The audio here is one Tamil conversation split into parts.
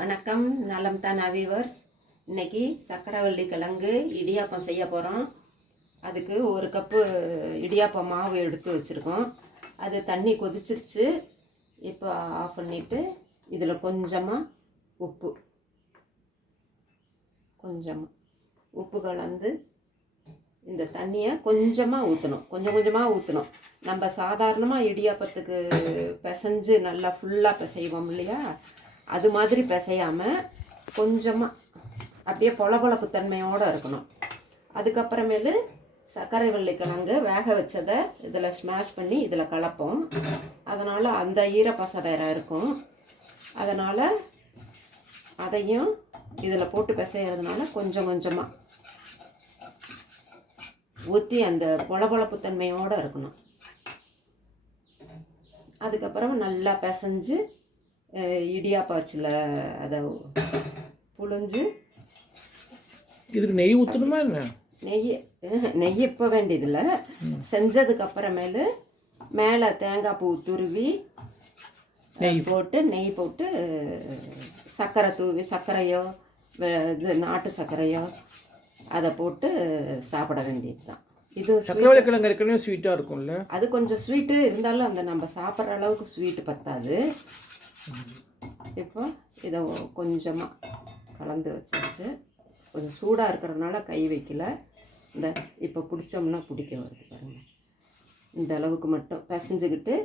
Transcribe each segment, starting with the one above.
வணக்கம், நலம் தானா வியூவர்ஸ். இன்றைக்கி சக்கரவள்ளி கிழங்கு இடியாப்பம் செய்ய போகிறோம். அதுக்கு ஒரு கப்பு இடியாப்பம் மாவு எடுத்து வச்சுருக்கோம். அது தண்ணி கொதிச்சிருச்சு. இப்போ ஆஃப் பண்ணிவிட்டு இதில் கொஞ்சமாக உப்பு கலந்து இந்த தண்ணியை கொஞ்சமாக ஊற்றணும். கொஞ்சமாக ஊற்றணும். நம்ம சாதாரணமாக இடியாப்பத்துக்கு பிசைஞ்சு நல்லா ஃபுல்லாக பிசைவோம் இல்லையா, அது மாதிரி பிசையாமல் கொஞ்சமாக அப்படியே பொலபொலப்பு தன்மையோடு இருக்கணும். அதுக்கப்புறமேலு சர்க்கரை கிழங்கு வேக வச்சதை இதில் ஸ்மாஷ் பண்ணி இதில் கலப்போம். அதனால் அந்த ஈரப்பசை வேறு இருக்கும். அதனால் அதையும் இதில் போட்டு பிசைகிறதுனால கொஞ்சமாக ஊற்றி அந்த பொலபொலப்பு தன்மையோடு இருக்கணும். அதுக்கப்புறம் நல்லா பிசைஞ்சு இடியாப்பாச்சில் அதை புழிஞ்சு இதுக்கு நெய் ஊற்றணுமா என்ன? நெய் இப்போ வேண்டியதில்லை. செஞ்சதுக்கப்புறமேலு மேலே தேங்காய் பூ துருவி நெய் போட்டு சர்க்கரை தூவி, சர்க்கரையோ இது நாட்டு சர்க்கரையோ அதை போட்டு சாப்பிட வேண்டியது தான். இது சக்கரவள்ளி கிழங்கு ஏற்கனவே ஸ்வீட்டாக இருக்கும்ல, அது கொஞ்சம் ஸ்வீட்டு இருந்தாலும் அந்த நம்ம சாப்பிட்ற அளவுக்கு ஸ்வீட்டு பத்தாது. இப்போ இதை கொஞ்சமாக கலந்து வச்சாச்சு. கொஞ்சம் சூடாக இருக்கிறதுனால கை வைக்கல. இந்த இப்போ பிடிச்சோம்னா பிடிக்க வருது பாருங்கள். இந்த அளவுக்கு மட்டும் பிசைஞ்சுக்கிட்டு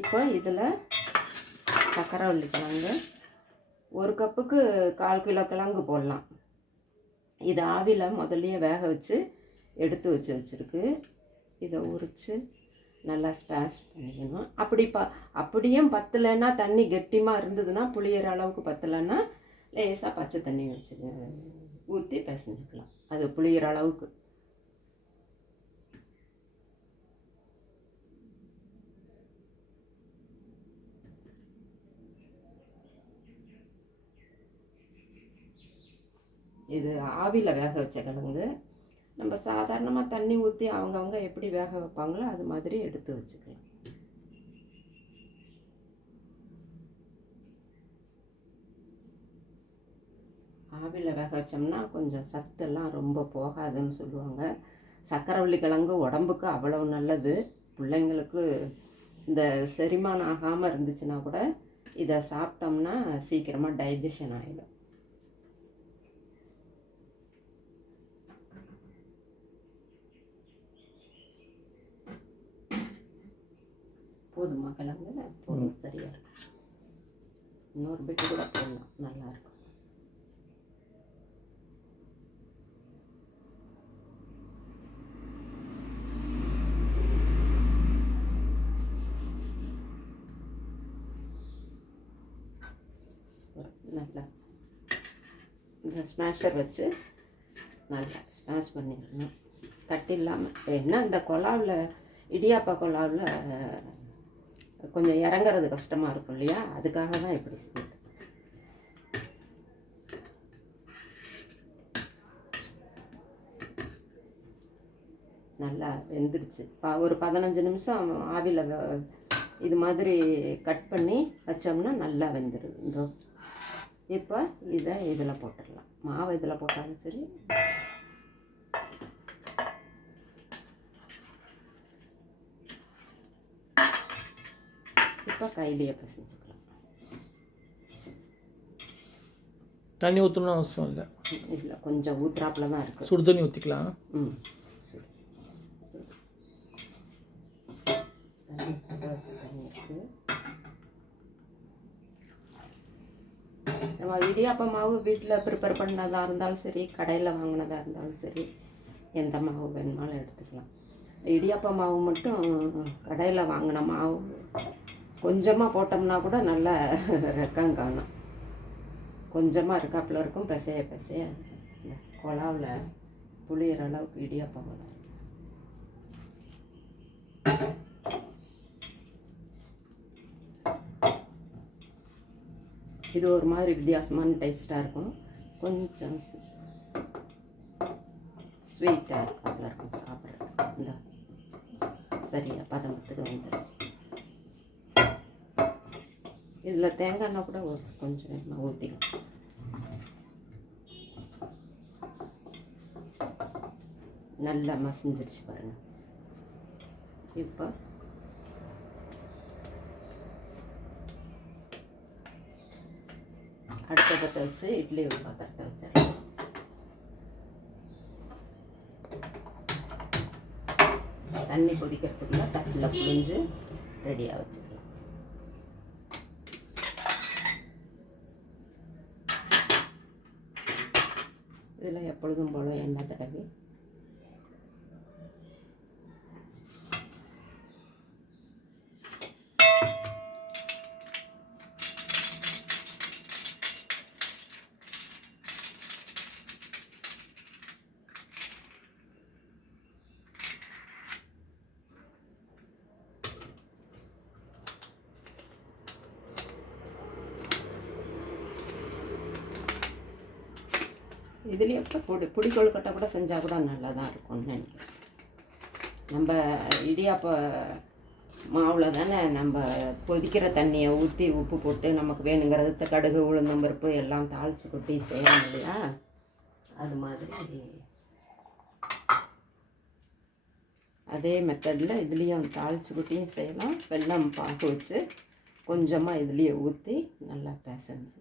இப்போ இதில் சக்கரவள்ளி கிழங்கு ஒரு கப்புக்கு 1/4 கிலோ கிழங்கு போடலாம். இது ஆவியில் முதல்லையே வேக வச்சு எடுத்து வச்சுருக்கு. இதை உரித்து நல்லா ஸ்மாஷ் பண்ணிக்கணும். அப்படியும் பத்தலைன்னா, தண்ணி கெட்டிமாக இருந்ததுன்னா, புளியிற அளவுக்கு பத்தலைன்னா லேசாக பச்சை தண்ணி வச்சு ஊற்றி பிசைஞ்சுக்கலாம். அது புளியிற அளவுக்கு. இது ஆவியில் வேக வச்ச கிழங்கு. நம்ம சாதாரணமாக தண்ணி ஊற்றி அவங்கவுங்க எப்படி வேக வைப்பாங்களோ அது மாதிரி எடுத்து வச்சுக்கலாம். ஆவியில் வேக வச்சோம்னா கொஞ்சம் சத்தெல்லாம் ரொம்ப போகாதுன்னு சொல்லுவாங்க. சக்கரவள்ளி கிழங்கு உடம்புக்கு அவ்வளவு நல்லது. பிள்ளைங்களுக்கு இந்த செரிமானம் ஆகாமல் இருந்துச்சுன்னா கூட இதை சாப்பிட்டோம்னா சீக்கிரமாக டைஜஷன் ஆகிடும். போதுமா கிழங்கு? போதும், சரியாக இருக்கும். இன்னொரு பிட்டு கூட போடலாம், நல்லாயிருக்கும். நல்லா இந்த ஸ்மாஷர் வச்சு நல்லா ஸ்மாஷ் பண்ணிடணும், கட்டி இல்லாமல். என்ன இந்த குழாவில், இடியாப்பா குழாவில் கொஞ்சம் இறங்குறது கஷ்டமாக இருக்கும் இல்லையா, அதுக்காக தான் இப்படி செய்யுது. நல்லா வெந்துடுச்சு. ஒரு 15 நிமிஷம் ஆவியில் இது மாதிரி கட் பண்ணி வச்சோம்னா நல்லா வெந்துடுது. இந்த இப்போ இதை இதில் போட்டுடலாம். மாவு இதில் போட்டாலும் சரி. இப்போ கையிலேயே பிசைஞ்சுக்கலாம். தண்ணி ஊற்றணும் அவசியம் இல்லை. இல்லை, கொஞ்சம் ஊற்றுறாப்புல தான் இருக்குது. சுடு தண்ணி ஊற்றிக்கலாம். தண்ணி இருக்குது. நம்ம இடியாப்ப மாவு வீட்டில் ப்ரிப்பேர் பண்ணதாக இருந்தாலும் சரி, கடையில் வாங்கினதாக இருந்தாலும் சரி, எந்த மாவு வேணுமாலும் எடுத்துக்கலாம். இடியாப்ப மாவு மட்டும் கடையில் வாங்கின மாவு கொஞ்சமாக போட்டோம்னா கூட நல்லா ரெக்கம் காணும். கொஞ்சமாக இருக்காப்புல இருக்கும். பிசைய இந்த குழாவில் புளியிற அளவுக்கு இடியாப்பம் வரும். இது ஒரு மாதிரி வித்தியாசமான டேஸ்ட்டாக இருக்கும். கொஞ்சம் ஸ்வீட்டாக இருக்காப்புல இருக்கும் சாப்பிட்றது. இந்த சரியாக பதமத்துக்கு வந்துடுச்சு. இதில் தேங்காய் எண்ணெய் கூட கொஞ்சம் எண்ணெய் ஊற்றிக்கலாம். நல்லா மசிஞ்சிருச்சு பாருங்கள். இப்போ அடுத்த பற்ற வச்சு இட்லி பாத்திரத்தை வச்சிடலாம். தண்ணி கொதிக்கிறதுக்குள்ள தட்டில் புழிஞ்சு ரெடியாக வச்சிடலாம். இதில் எப்பொழுதும் போல எண்ணெய் தடவி இதுலேயே இப்போ பொடி கொழுக்கட்டை கூட செஞ்சால் கூட நல்லா தான் இருக்கும்னு நினைக்கிறேன். நம்ம இடியாப்ப மாவில் தானே நம்ம கொதிக்கிற தண்ணியை ஊற்றி உப்பு போட்டு நமக்கு வேணுங்கிறது கடுகு உளுந்தம்பருப்பு எல்லாம் தாளித்து கொட்டி செய்யணும் இல்லையா, அது மாதிரி அதே மெத்தடில் இதுலேயும் தாளித்து கொட்டியும் செய்யலாம். வெல்லம் பாகு வச்சு கொஞ்சமாக இதுலேயே ஊற்றி நல்லா பிசைஞ்சு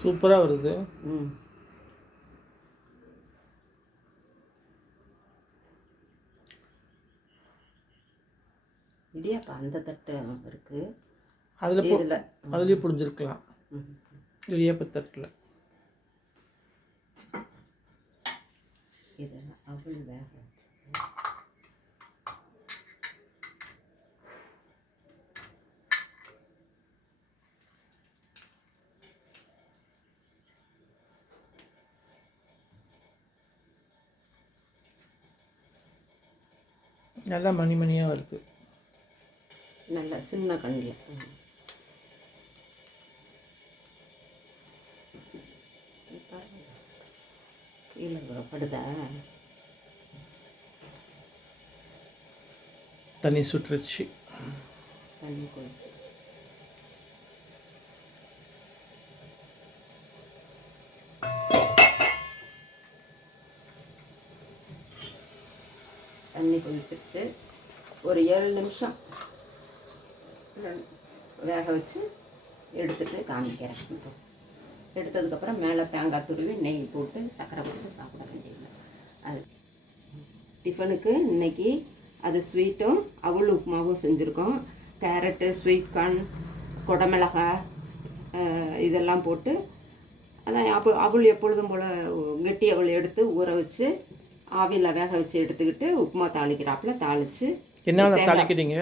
சூப்பராக வருது. இடியாப்பா அந்த தட்டு இருக்குது, அதுலேயே புரிஞ்சிருக்கலாம். இடியாப்ப தட்டில் இதில் அவள் வேக வச்சு நல்லா மணிமணியாக வருது. நல்லா சின்ன கண்டில் கீழே படுதா தண்ணி சுட்டுருச்சு. தண்ணி கொதிச்சு தண்ணி கொதிச்சிருச்சு. ஒரு 7 நிமிஷம் வேக வச்சு எடுத்துகிட்டு காமிக்கிறேன். இப்போ எடுத்ததுக்கப்புறம் மேலே தேங்காய் துருவி நெய் போட்டு சர்க்கரை போட்டு சாப்பிட வேண்டியது. அது டிஃபனுக்கு இன்றைக்கி அது ஸ்வீட்டும் அவல் உப்புமாவும் செஞ்சுருக்கோம். கேரட்டு, ஸ்வீட் கார்ன், குடமிளகாய் இதெல்லாம் போட்டு அதான் அவல் எப்பொழுதும் போல் கெட்டி அவல் எடுத்து ஊற வச்சு ஆவியில் வேக வச்சு எடுத்துக்கிட்டு உப்புமா தாளிக்கிறாப்புல தாளித்து என்ன தாளிக்கிறீங்க?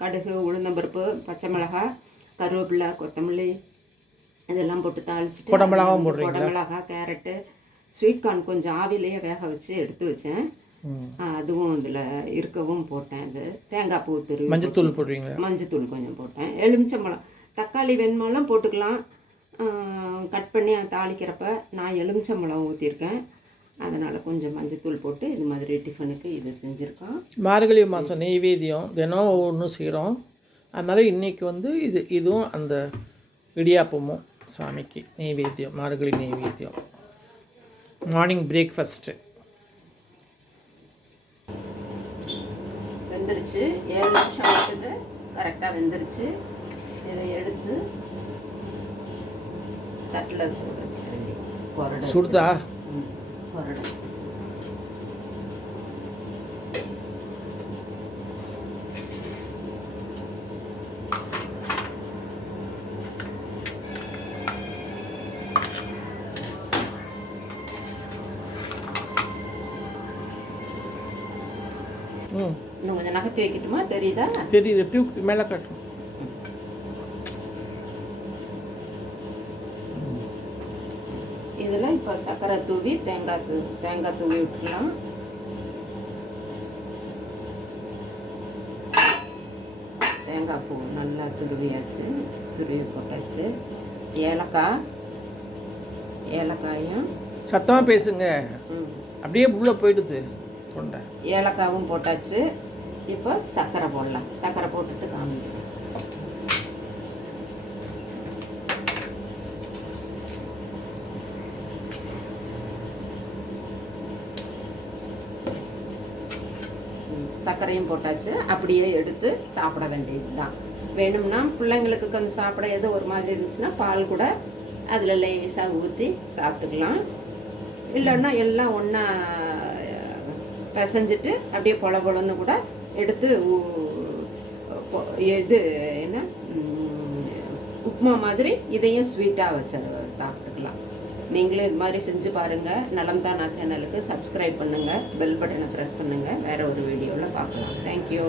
கடுகு, உளுந்தம்பருப்பு, பச்சை மிளகாய், கருவேப்பிலை, கொத்தமல்லி இதெல்லாம் போட்டு தாளிச்சிட்டு குடமிளகாய், கேரட்டு, ஸ்வீட் கார்ன் கொஞ்சம் ஆவிலேயே வேக வச்சு எடுத்து வச்சேன். அதுவும் இதில் இருக்கவும் போட்டேன். அது தேங்காய் பூ துருவி மஞ்சத்தூள் போடுவீங்க? மஞ்சத்தூள் கொஞ்சம் போட்டேன். எலுமிச்சம்பழம், தக்காளி வெண்மாலாம் போட்டுக்கலாம் கட் பண்ணி தாளிக்கிறப்ப. நான் எலுமிச்சம்பழம் ஊற்றிருக்கேன், அதனால் கொஞ்சம் மஞ்சத்தூள் போட்டு இது மாதிரி டிஃபனுக்கு இது செஞ்சுருக்கோம். மார்கழி மாதம் நெய்வேத்தியம் தினம் ஒவ்வொன்றும் செய்கிறோம். அதனால் இன்றைக்கி இதுவும் அந்த இடியாப்பமும் சாமிக்கு நெய்வேத்தியம், மார்கழி நெய்வேத்தியம். மார்னிங் பிரேக்ஃபாஸ்ட்டு வெந்துருச்சு. 7 நிமிஷம் இருக்குது, கரெக்டாக வெந்துருச்சு. இதை எடுத்து தட்டில் வச்சுக்கிறேன். சுடுதா? கொரடை இன்னும் கொஞ்சம் நகர்த்தி வைக்கட்டுமா? தெரியுதா? தெரியுது. டியூக் மேலே காட்டும். இதில் இப்போ சர்க்கரை தூவி தேங்காய் தூவி விட்டுலாம். தேங்காய் பூ நல்லா துருவி போட்டாச்சு. ஏலக்காய் ஏலக்காயும் சத்தமாக பேசுங்க, ம், அப்படியே உள்ளே போயிடுது தொண்டை. ஏலக்காவும் போட்டாச்சு. இப்போ சர்க்கரை போடலாம். சர்க்கரை போட்டுட்டு காமிக்கிறேன். சர்க்கரையும் போட்டாச்சு. அப்படியே எடுத்து சாப்பிட வேண்டியது தான். வேணும்னா பிள்ளைங்களுக்கு கொஞ்சம் சாப்பிட எது ஒரு மாதிரி இருந்துச்சுன்னா பால் கூட அதில் லேசாக ஊற்றி சாப்பிட்டுக்கலாம். இல்லைன்னா எல்லாம் ஒன்றா பிசைஞ்சிட்டு அப்படியே பொல பொலன்னு கூட எடுத்து இது என்ன உப்புமா மாதிரி இதையும் ஸ்வீட்டாக வச்சு சாப்பிட்டுக்கலாம். நீங்களும் இது மாதிரி செஞ்சு பாருங்கள். நலம் தானா சேனலுக்கு சப்ஸ்கிரைப் பண்ணுங்கள், பெல் பட்டனை ப்ரெஸ் பண்ணுங்கள். வேறு ஒரு வீடியோவில் பார்க்கலாம். தேங்க்யூ.